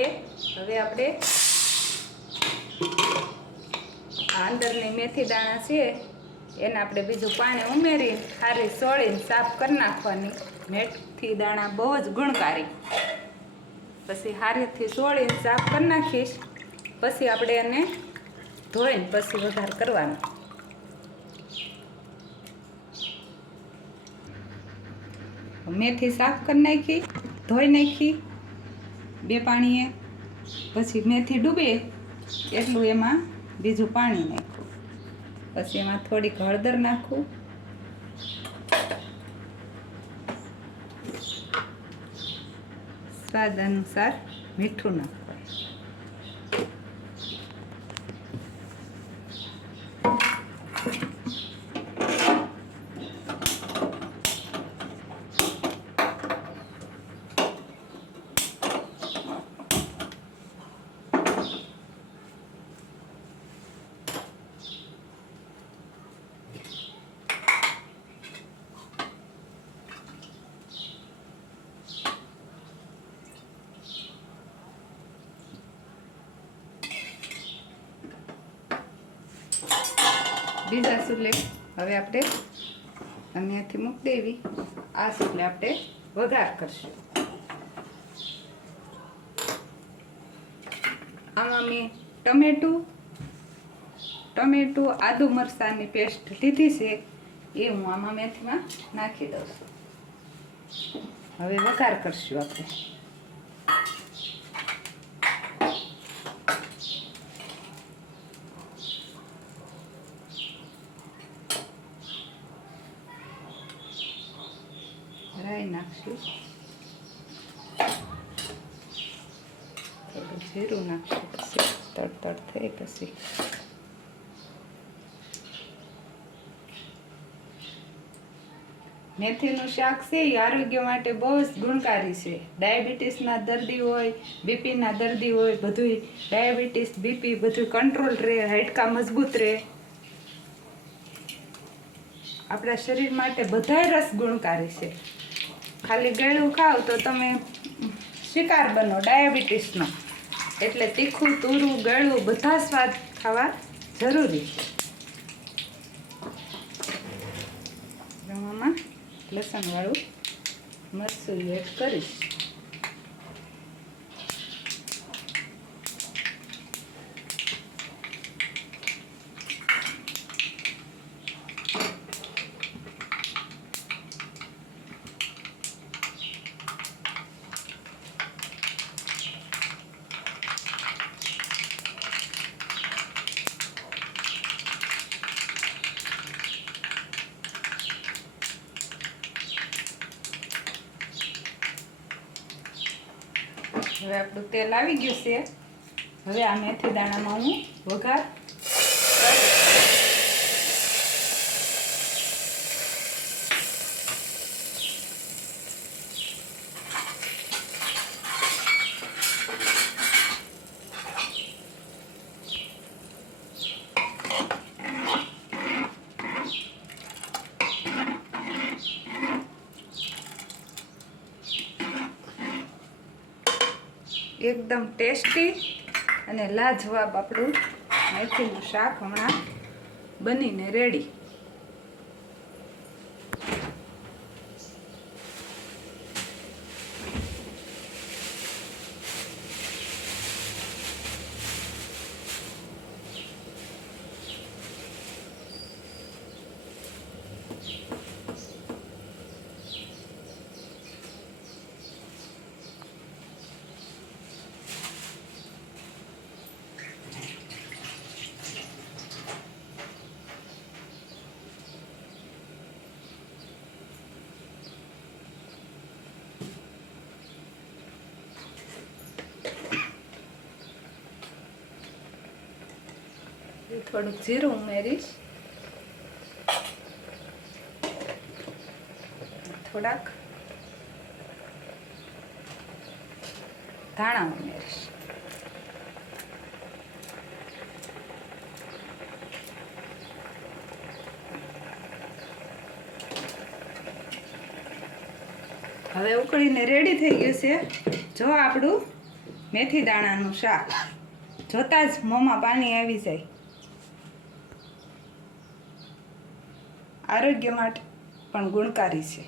ડૂબે હવે આપણે આ અંદરની મેથી દાણા છે, એને આપણે બીજું પાણી ઉમેરી સારી સોળીને સાફ કરી નાખવાની. મેથી દાણા બહુ જ ગુણકારી. પછી હારીથી સોળીને સાફ કરી નાખીશ. પછી આપણે એને ધોઈને પછી વઘાર કરવાનો. મેથી સાફ કરી નાખી, ધોઈ નાખી. બે પાણીએ, પછી મેથી ડૂબે, એટલું એમાં બીજું પાણી નાખવું પછી એમાં થોડીક હળદર નાખવું સ્વાદ અનુસાર મીઠું નાખવું બીજા સુલે હવે આપણે અહીંયાથી મૂકી દેવી. આ સુલે આપણે વઘાર કરશું. આમાં મેં ટમેટું ટમેટું, આદુ મરચાંની પેસ્ટ લીધી છે. એ હું આમાં મેથીમાં નાખી દઉં છું. હવે વઘાર કરશું આપણે. રાઈ નાખશું જીરું નાખશું પછી તડતડ થઈ પછી મેથીનું શાક છે એ આરોગ્ય માટે બહુ જ ગુણકારી છે. ડાયાબિટીસના દર્દી હોય, બીપીના દર્દી હોય બધું ડાયાબિટીસ, બીપી બધું કંટ્રોલ રહે, હાડકા મજબૂત રહે. આપણા શરીર માટે બધા રસ ગુણકારી છે. ખાલી ગળ્યું ખાવ તો તમે શિકાર બનો, ડાયાબિટીસનો. એટલે તીખું, તુરું ગળ્યું બધા સ્વાદ ખાવા જરૂરી છે. રવામાં લસણવાળું મરસું એડ કરીશ. હવે આપણું તેલ આવી ગયું છે. હવે આ મેથી દાણામાં હું વઘાર એકદમ ટેસ્ટી અને લાજવાબ આપણું મેથીનું શાક હમણાં બનીને રેડી થોડુંક જીરું ઉમેરીશ થોડાક ધાણા ઉમેરીશ હવે ઉકળીને રેડી થઈ ગયું છે. જો આપણું મેથી દાણાનું શાક. જોતાં જ મોંમાં પાણી આવી જાય. આરોગ્ય માટે પણ ગુણકારી છે.